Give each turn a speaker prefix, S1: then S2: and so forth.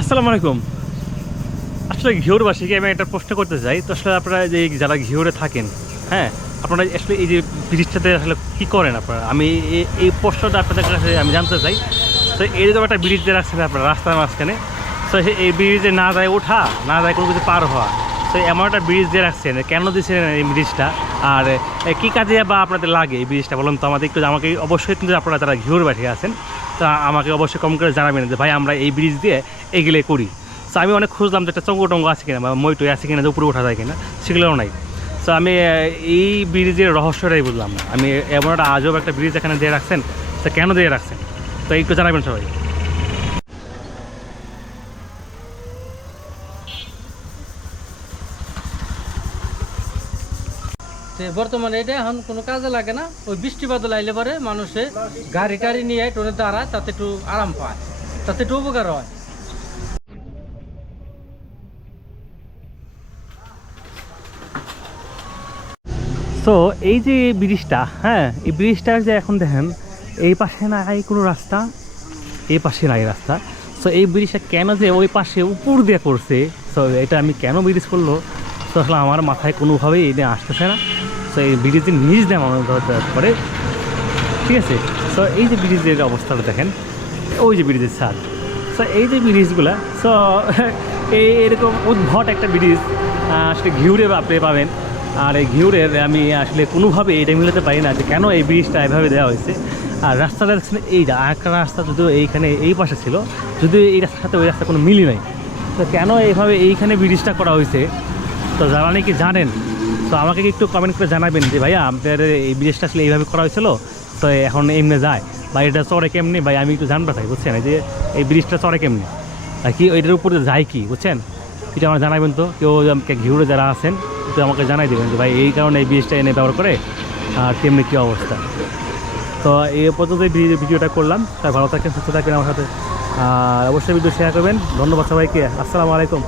S1: আসসালামু আলাইকুম। আসলে ঘিওরবাসীকে আমি একটা প্রশ্ন করতে চাই। তো আসলে আপনারা যে যারা ঘিওরে থাকেন হ্যাঁ আপনারা আসলে এই যে ব্রিজটাতে আসলে কী করেন আপনারা? আমি এই প্রশ্নটা আপনাদের কাছে আমি জানতে চাই। তো এরকম একটা ব্রিজ দিয়ে রাখছেন আপনারা, রাস্তার মাঝখানে। তো এই ব্রিজে না যায় ওঠা, না যায় কোনো কিছু পার হওয়া তো এমন একটা ব্রিজ দিয়ে রাখছেন, কেন দিয়েছেন এই ব্রিজটা আর কী কাজে বা আপনাদের লাগে এই ব্রিজটা বলুন তো? আমাদের একটু, আমাকে অবশ্যই কিন্তু আপনারা যারা ঘিওর বাঠে আছেন, তা আমাকে অবশ্যই কম করে জানাবেন যে, ভাই, আমরা এই ব্রিজ দিয়ে এগুলো করি। তো আমি অনেক খুঁজলাম যে, একটা চঙ্গ টঙ্গ আছে কিনা বা মই মইটই আছে কিনা, যে উপরে ওঠা যায় কিনা, সেগুলোও নাই। তো আমি এই ব্রিজের রহস্যটাই বুঝলাম না। আমি এমন একটা আজব একটা ব্রিজ এখানে দিয়ে রাখছেন, তো কেন দিয়ে রাখছেন? তো একটু জানাবেন সবাই।
S2: বর্তমানে এটা এখন কোনো কাজে লাগে না। ওই বৃষ্টি বাদল আইলে পরে মানুষে গাড়ি টাড়ি নিয়ে টোনে দাঁড়ায়, তাতে একটু আরাম পায়, তাতে একটু উপকার হয়।
S1: তো এই যে ব্রিজটা হ্যাঁ এই ব্রিজটার যে এখন দেখেন, এই পাশে নাই কোনো রাস্তা, এই পাশে নাই রাস্তা। তো এই ব্রিজটা কেন যে ওই পাশে উপর দিয়ে করছে? তো এটা আমি কেন ব্রিজ করল? তো আসলে আমার মাথায় কোনোভাবেই নিয়ে আসতেছে না। তো এই ব্রিজের নিচ দিয়ে ধরতে পারে ঠিক আছে? তো এই যে ব্রিজের অবস্থাটা দেখেন, ওই যে ব্রিজের ছাদ। সো এই যে ব্রিজগুলা তো এই এরকম উদ্ভট একটা ব্রিজ আসলে ঘিউরে আপনি পাবেন। আর এই ঘিউরের আমি আসলে কোনোভাবে এটা মিলাতে পারি না যে কেন এই ব্রিজটা এভাবে দেওয়া হয়েছে। আর রাস্তাটা দেখছেন আর একটা রাস্তা যদিও এইখানে এই পাশে ছিল, যদিও এই রাস্তার সাথে ওই রাস্তা কোনো মিলই নাই। তো কেন এইভাবে এইখানে ব্রিজটা করা হয়েছে? তো যারা নাকি জানেন তো আমাকে একটু কমেন্ট করে জানাবেন যে, ভাইয়া আপনাদের এই ব্রিজটা আসলে এইভাবে করা হয়েছিল? তো এখন এমনি যায়। বা এটা চড়ে কেমনি? ভাই, আমি একটু জানতে চাই, বুঝছেন? যে, এই ব্রিজটা চড়ে কেমনি? আর কি, ওইটার উপরে যায় কি, বুঝছেন? এটা আমার জানাবেন তো। কেউ ঘিউরে যারা আছেন তো আমাকে জানাই দেবেন যে, ভাই, এই কারণে এই ব্রিজটা এনে ব্যবহার করে, আর কেমনি কী অবস্থা? তো এই পর্যন্ত ভিডিওটা করলাম। তাই ভালো থাকেন, সুস্থ থাকেন আমার সাথে। আর অবশ্যই ভিডিও শেয়ার করবেন। ধন্যবাদ সবাইকে। আসসালামু আলাইকুম।